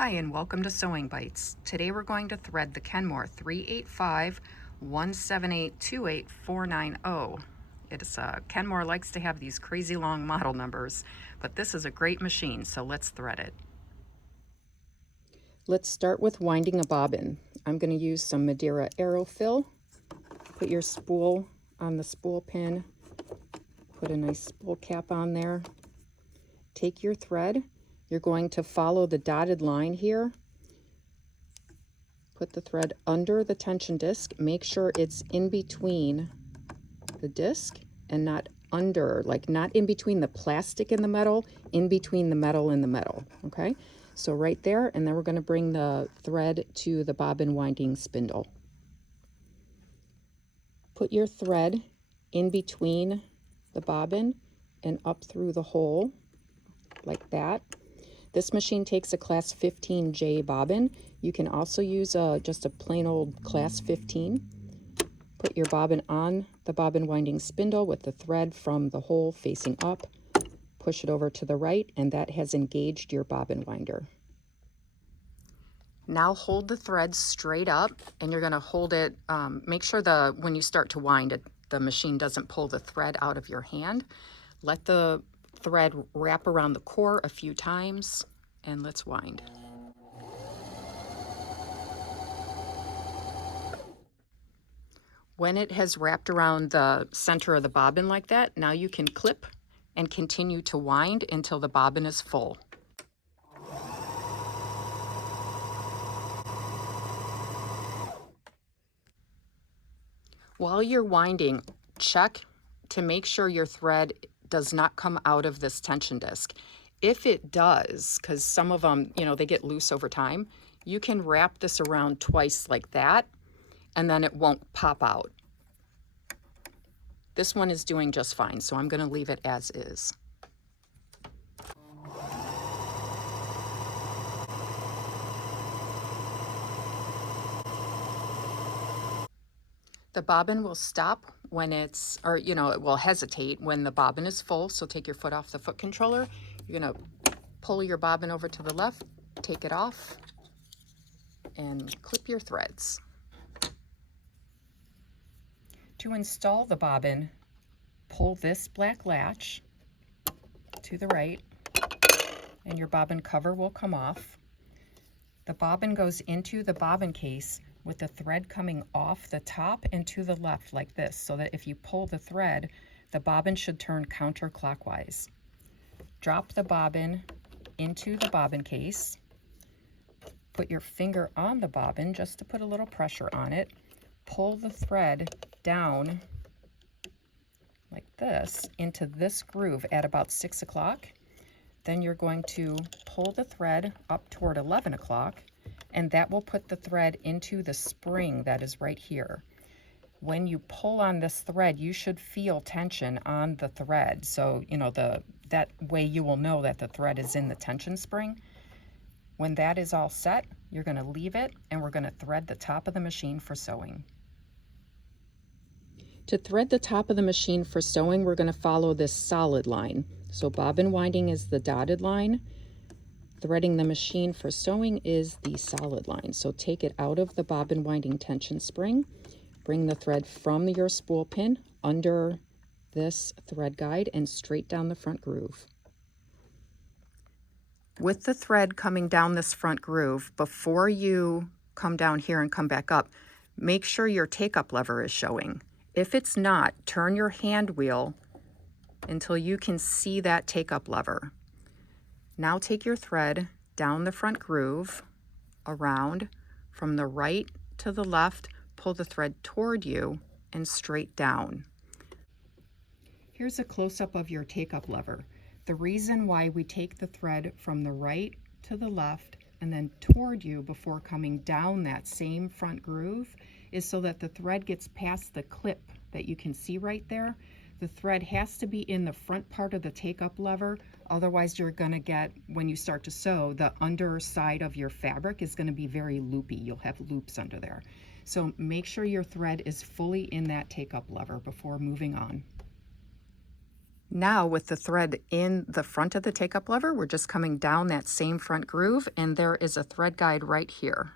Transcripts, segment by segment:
Hi and welcome to Sewing Bites. Today we're going to thread the Kenmore 385-178-28490. Kenmore likes to have these crazy long model numbers, but this is a great machine, so let's thread it. Let's start with winding a bobbin. I'm going to use some Madeira Aero Fill. Put your spool on the spool pin. Put a nice spool cap on there. Take your thread. You're going to follow the dotted line here. Put the thread under the tension disc. Make sure it's in between the disc and not under, like not in between the plastic and the metal, in between the metal and the metal, okay? So right there, and then we're going to bring the thread to the bobbin winding spindle. Put your thread in between the bobbin and up through the hole, like that. This machine takes a class 15J bobbin. You can also use just a plain old class 15. Put your bobbin on the bobbin winding spindle with the thread from the hole facing up. Push it over to the right, and that has engaged your bobbin winder. Now hold the thread straight up, and you're going to hold it, make sure when you start to wind it, the machine doesn't pull the thread out of your hand. Let the thread wrap around the core a few times, and let's wind. When it has wrapped around the center of the bobbin like that, now you can clip and continue to wind until the bobbin is full. While you're winding, check to make sure your thread does not come out of this tension disc. If it does, because some of them, they get loose over time, you can wrap this around twice like that, and then it won't pop out. This one is doing just fine, so I'm going to leave it as is. The bobbin will stop when it will hesitate when the bobbin is full, so take your foot off the foot controller. You're going to pull your bobbin over to the left, take it off, and clip your threads. To install the bobbin, pull this black latch to the right, and your bobbin cover will come off. The bobbin goes into the bobbin case with the thread coming off the top and to the left like this, so that if you pull the thread, the bobbin should turn counterclockwise. Drop the bobbin into the bobbin case. Put your finger on the bobbin just to put a little pressure on it. Pull the thread down like this into this groove at about 6 o'clock. Then you're going to pull the thread up toward 11 o'clock, and that will put the thread into the spring that is right here. When you pull on this thread, you should feel tension on the thread. So, that way you will know that the thread is in the tension spring. When that is all set, you're going to leave it, and we're going to thread the top of the machine for sewing. To thread the top of the machine for sewing, we're going to follow this solid line. So bobbin winding is the dotted line. Threading the machine for sewing is the solid line. So take it out of the bobbin winding tension spring. Bring the thread from your spool pin under this thread guide and straight down the front groove. With the thread coming down this front groove, before you come down here and come back up, make sure your take-up lever is showing. If it's not, turn your hand wheel until you can see that take-up lever. Now take your thread down the front groove, around, from the right to the left, pull the thread toward you and straight down. Here's a close-up of your take-up lever. The reason why we take the thread from the right to the left and then toward you before coming down that same front groove is so that the thread gets past the clip that you can see right there. The thread has to be in the front part of the take-up lever, otherwise you're going to get, when you start to sew, the underside of your fabric is going to be very loopy. You'll have loops under there. So make sure your thread is fully in that take-up lever before moving on. Now with the thread in the front of the take-up lever, we're just coming down that same front groove, and there is a thread guide right here.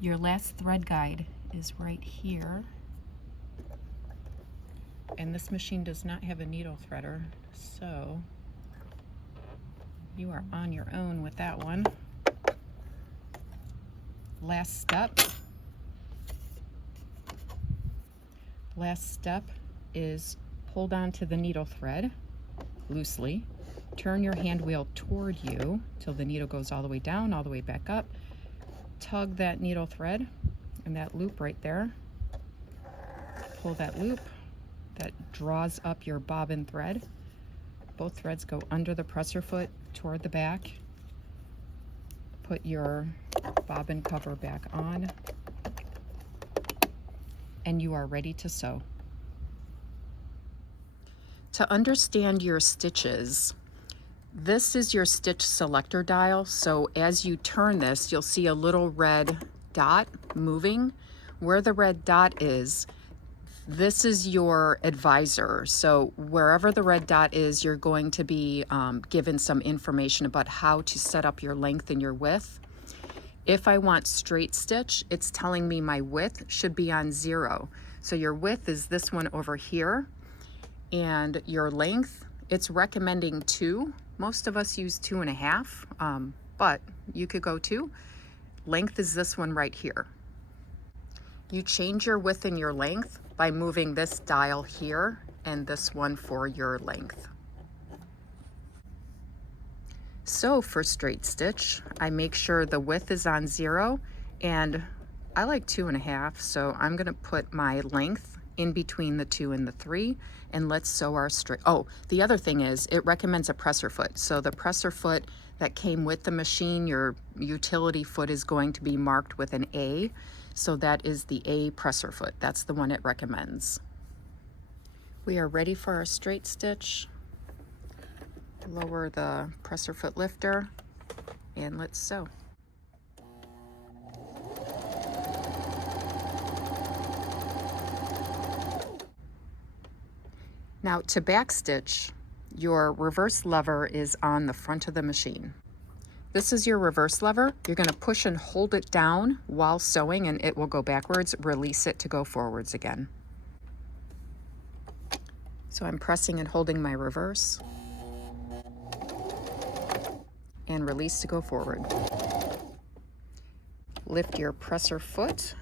Your last thread guide is right here. And this machine does not have a needle threader, so you are on your own with that one. Last step. Last step is hold on to the needle thread loosely. Turn your hand wheel toward you till the needle goes all the way down, all the way back up. Tug that needle thread and that loop right there. Pull that loop. That draws up your bobbin thread. Both threads go under the presser foot toward the back. Put your bobbin cover back on, and you are ready to sew. To understand your stitches, this is your stitch selector dial, so as you turn this, you'll see a little red dot moving. Where the red dot is, this is your advisor. So wherever the red dot is, you're going to be given some information about how to set up your length and your width. If I want straight stitch, it's telling me my width should be on 0. So your width is this one over here, and your length, it's recommending 2. Most of us use 2.5, but you could go 2. Length is this one right here. You change your width and your length by moving this dial here and this one for your length. So for straight stitch, I make sure the width is on 0, and I like 2.5, so I'm gonna put my length in between the 2 and the 3, and let's sew our straight. Oh, the other thing is it recommends a presser foot. So the presser foot that came with the machine, your utility foot is going to be marked with an A. So that is the A presser foot. That's the one it recommends. We are ready for our straight stitch. Lower the presser foot lifter, and let's sew. Now to back stitch, your reverse lever is on the front of the machine. This is your reverse lever. You're going to push and hold it down while sewing, and it will go backwards. Release it to go forwards again. So I'm pressing and holding my reverse, and release to go forward. Lift your presser foot,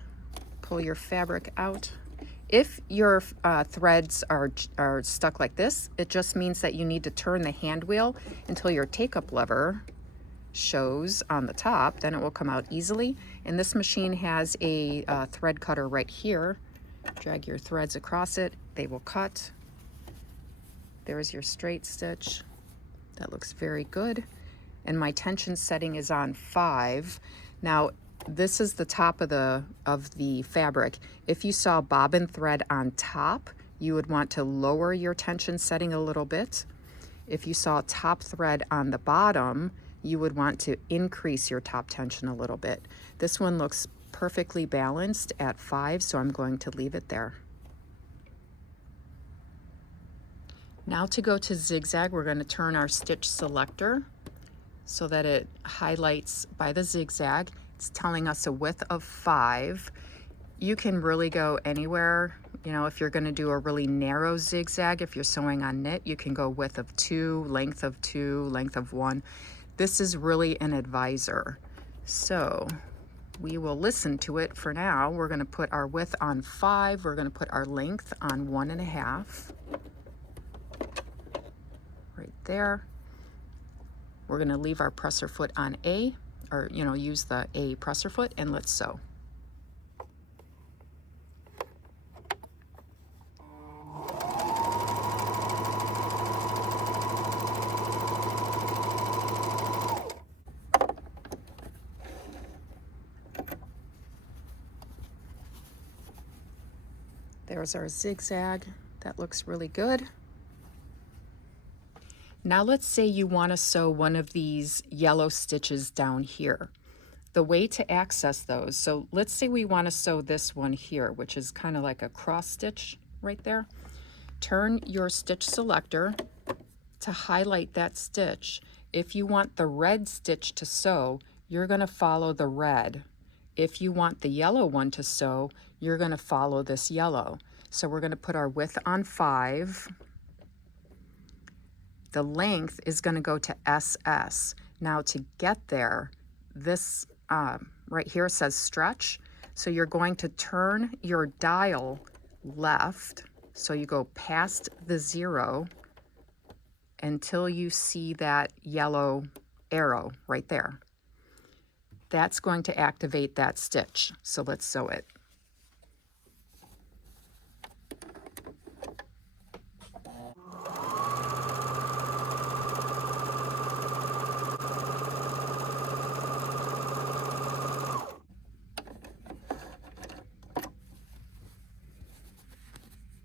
pull your fabric out. If your threads are stuck like this, it just means that you need to turn the hand wheel until your take-up lever shows on the top, then it will come out easily. And this machine has a thread cutter right here. Drag your threads across it, they will cut. There's your straight stitch. That looks very good. And my tension setting is on 5. Now this is the top of the fabric. If you saw bobbin thread on top, you would want to lower your tension setting a little bit. If you saw top thread on the bottom, you would want to increase your top tension a little bit. This one looks perfectly balanced at 5, so I'm going to leave it there. Now to go to zigzag, we're going to turn our stitch selector so that it highlights by the zigzag. It's telling us a width of 5. You can really go anywhere. You know, if you're going to do a really narrow zigzag, if you're sewing on knit, you can go width of 2, length of 2, length of 1. This is really an advisor. So we will listen to it for now. We're going to put our width on 5. We're going to put our length on 1.5. Right there. We're going to leave our presser foot on A, or use the A presser foot, and let's sew. There's our zigzag. That looks really good. Now let's say you want to sew one of these yellow stitches down here. The way to access those, so let's say we want to sew this one here, which is kind of like a cross stitch right there. turn your stitch selector to highlight that stitch. If you want the red stitch to sew, you're going to follow the red. If you want the yellow one to sew, you're going to follow this yellow. So we're going to put our width on 5. The length is going to go to SS. Now to get there, this right here says stretch. So you're going to turn your dial left. So you go past the 0 until you see that yellow arrow right there. That's going to activate that stitch. So let's sew it.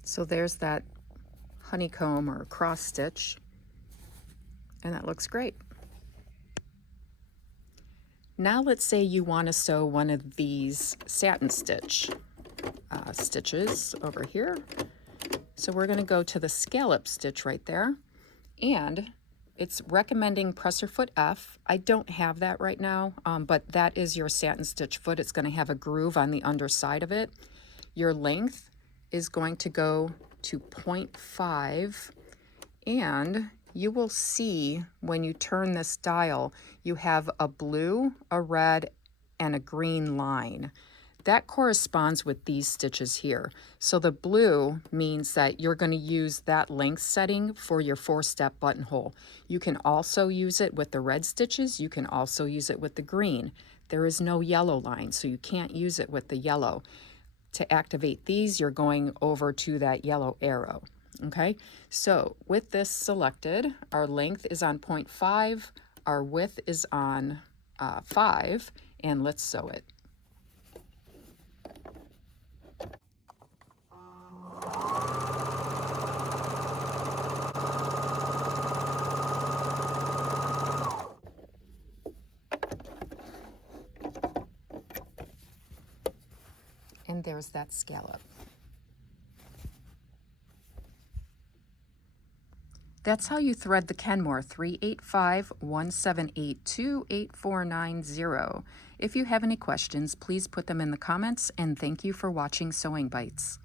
So there's that honeycomb or cross stitch, and that looks great. Now let's say you want to sew one of these satin stitch stitches over here. So we're going to go to the scallop stitch right there, and it's recommending presser foot F. I don't have that right now, but that is your satin stitch foot. It's going to have a groove on the underside of it. Your length is going to go to 0.5, and you will see when you turn this dial, you have a blue, a red, and a green line. That corresponds with these stitches here. So the blue means that you're going to use that length setting for your 4-step buttonhole. You can also use it with the red stitches. You can also use it with the green. There is no yellow line, so you can't use it with the yellow. To activate these, you're going over to that yellow arrow. Okay, so with this selected, our length is on 0.5, our width is on 5, and let's sew it. And there's that scallop. That's how you thread the Kenmore 385-1782-8490. If you have any questions, please put them in the comments, and thank you for watching Sewing Bites.